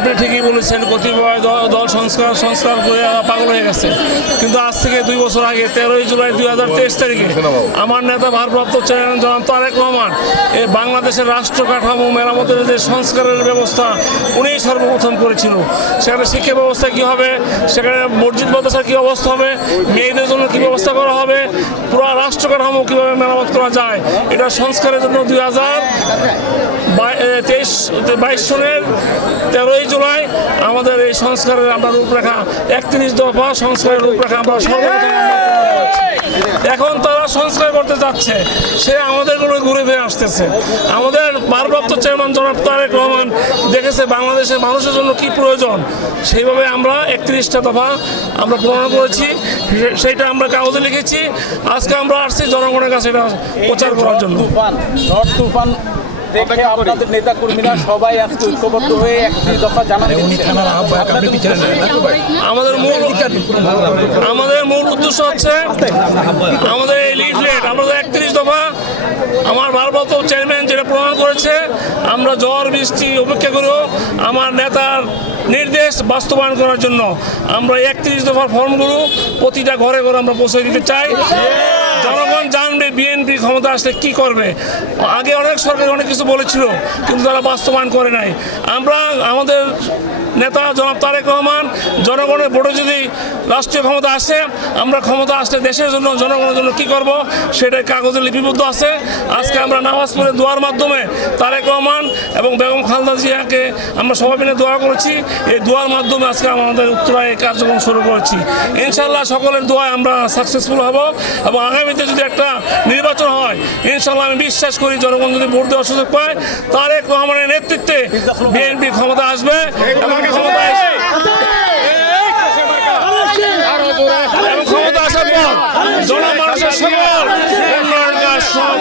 আপনি ঠিকই বলেছেন, কতিপয় দল সংস্কার করে পাগল হয়ে গেছে। কিন্তু আজ থেকে 2 বছর আগে 13ই জুলাই 2023 তারিখে আমার নেতা ভারপ্রাপ্ত চেয়ারম্যান জনাব তারেক রহমান এই বাংলাদেশের রাষ্ট্র কাঠামো মেরামতের যে সংস্কারের ব্যবস্থা উনি সর্বপ্রথম করেছিল। সেখানে শিক্ষা ব্যবস্থা কী হবে, সেখানে মসজিদ মাদ্রাসার কী অবস্থা হবে, মেয়েদের জন্য কী ব্যবস্থা করা হবে, পুরো রাষ্ট্র কাঠামো কীভাবে মেরামত করা যায়, এটা সংস্কারের জন্য 2022 সনের 13ই জুলাই আমাদের এই সংস্কারের আমরা রূপরেখা 31 দফা সংস্কারের রূপরেখা আমরা সর্বপ্রথম এখন তারা সংস্কার করতে যাচ্ছে, সে আমাদেরগুলো ঘুরে ফিরে আসতেছে। আমাদের ভারপ্রাপ্ত চেয়ারম্যান জনাব তারেক রহমান দেখেছে বাংলাদেশের মানুষের জন্য কি প্রয়োজন, সেইভাবে আমরা 31টা দফা আমরা প্রণয়ন করেছি, সেইটা আমরা কাগজে লিখেছি। আজকে আমরা আসছি জনগণের কাছে এটা প্রচার করার জন্য। তুফান দেখে আপনাদের নেতা কর্মীরা সবাই আজকে ঐক্যবদ্ধ হয়ে 31 দফা জানান আমাদের মূল উদ্দেশ্য হচ্ছে আমাদের এই লিফলেট আমাদের 31 দফা আমার ভারপ্রাপ্ত চেয়ারম্যান যেটা প্রমাণ করেছে, আমরা ঝড় বৃষ্টি উপেক্ষা করব আমার নেতার নির্দেশ বাস্তবায়ন করার জন্য আমরা 31 দফার ফর্মগুলো প্রতিটা ঘরে ঘরে আমরা পৌঁছে দিতে চাই। জনগণ জানবে বিএনপি ক্ষমতা আসলে কি করবে। আগে অনেক সরকার অনেক কিছু বলেছিল কিন্তু তারা বাস্তবায়ন করে নাই। আমরা আমাদের নেতা জনাব তারেক রহমান জনগণের ভোটে যদি রাষ্ট্রীয় ক্ষমতা আসে, আমরা ক্ষমতা আসলে দেশের জন্য জনগণের জন্য কি করব সেটাই কাগজে লিপিবদ্ধ আছে। আজকে আমরা নামাজ পড়ে দোয়ার মাধ্যমে তারেক রহমান এবং বেগম খালেদা জিয়াকে আমরা সবাই মিলে দোয়া করেছি। এই দোয়ার মাধ্যমে আজকে আমাদের উত্তরায় এই কার্যক্রম শুরু করেছি। ইনশাল্লাহ সকলের দোয়ায় আমরা সাকসেসফুল হব এবং আগামীতে যদি একটা নির্বাচন হয় ইনশাল্লাহ আমি বিশ্বাস করি জনগণ যদি ভোট দেওয়ার সুযোগ পায় তারেক রহমানের নেতৃত্বে বিএনপি ক্ষমতা আসবে এবং ক্ষমতা আসার পর জনমানুষের সকল উন্নয়ন কাজ সব